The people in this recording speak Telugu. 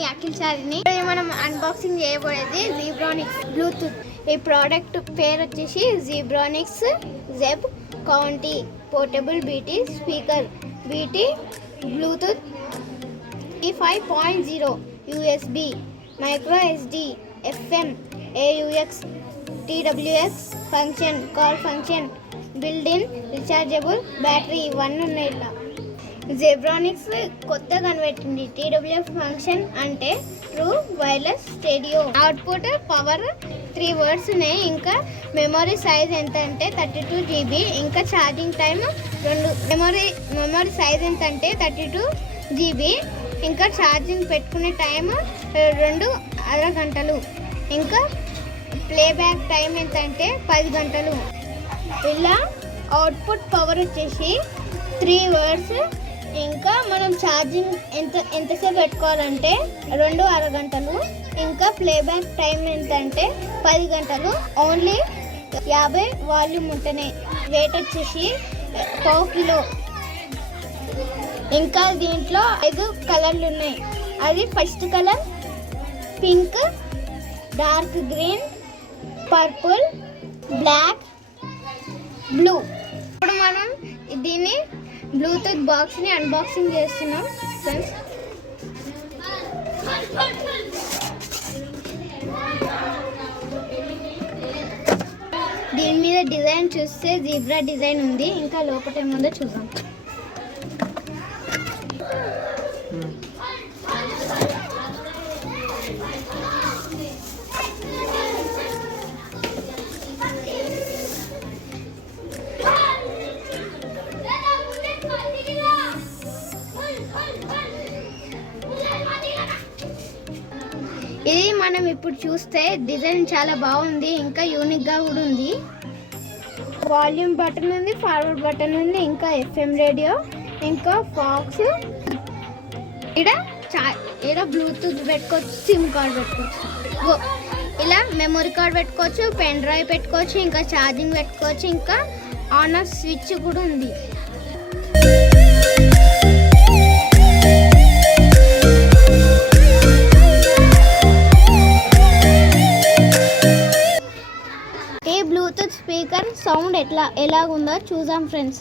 మీ అఖిల్ చారిని. మనం అన్బాక్సింగ్ చేయబడేది జీబ్రానిక్స్ బ్లూటూత్. ఈ ప్రోడక్ట్ పేరు వచ్చేసి Zebronics Jeb county portable BT speaker BT Bluetooth 5.0 USB micro SD FM AUX TWX function call function built-in rechargeable battery ఇవన్నీ ఉన్నాయి. ఇట్లా జీబ్రానిక్స్ కొత్తగా కనిపెట్టింది TWX ఫంక్షన్ అంటే true wireless stereo. Output power 3 words ఉన్నాయి. ఇంకా మెమరీ సైజ్ ఎంత అంటే 32 GB. ఇంకా ఛార్జింగ్ టైం 2 మెమరీ సైజ్ ఎంత అంటే 32 GB. ఇంకా ఛార్జింగ్ పెట్టుకునే టైం 2.5 గంటలు. ఇంకా ప్లేబ్యాక్ టైం ఎంత అంటే 10 గంటలు. ఇలా అవుట్పుట్ పవర్ వచ్చేసి 3 వర్డ్స్. ఇంకా మనం ఛార్జింగ్ ఎంతసేపు పెట్టుకోవాలంటే 2.5 గంటలు. ఇంకా ప్లేబ్యాక్ టైం ఎంత అంటే 10 గంటలు. ఓన్లీ 50 వాల్యూమ్ ఉంటేనే. వెయిట్ వచ్చేసి 1/2 కిలో. ఇంకా దీంట్లో 5 కలర్లు ఉన్నాయి. అది first colour pink, dark green, purple, black, blue. ఇప్పుడు మనం దీన్ని బ్లూటూత్ బాక్స్ని అన్బాక్సింగ్ చేస్తున్నాం ఫ్రెండ్స్. దీని మీద డిజైన్ చూస్తే జీబ్రా డిజైన్ ఉంది. ఇంకా లోపల ఏముందో చూద్దాం. ఇది మనం ఇప్పుడు చూస్తే డిజైన్ చాలా బాగుంది. ఇంకా యూనిక్గా కూడా ఉంది. వాల్యూమ్ బటన్ ఉంది, ఫార్వర్డ్ బటన్ ఉంది, ఇంకా FM రేడియో, ఇంకా ఫాక్స్. ఇక్కడ బ్లూటూత్ పెట్టుకోవచ్చు, సిమ్ కార్డ్ పెట్టుకోవచ్చు, ఇలా మెమరీ కార్డ్ పెట్టుకోవచ్చు, పెన్ డ్రైవ్ పెట్టుకోవచ్చు, ఇంకా ఛార్జింగ్ పెట్టుకోవచ్చు. ఇంకా ఆన్ ఆఫ్ స్విచ్ కూడా ఉంది. బ్లూటూత్ స్పీకర్ సౌండ్ ఎలాగుందో చూద్దాం ఫ్రెండ్స్.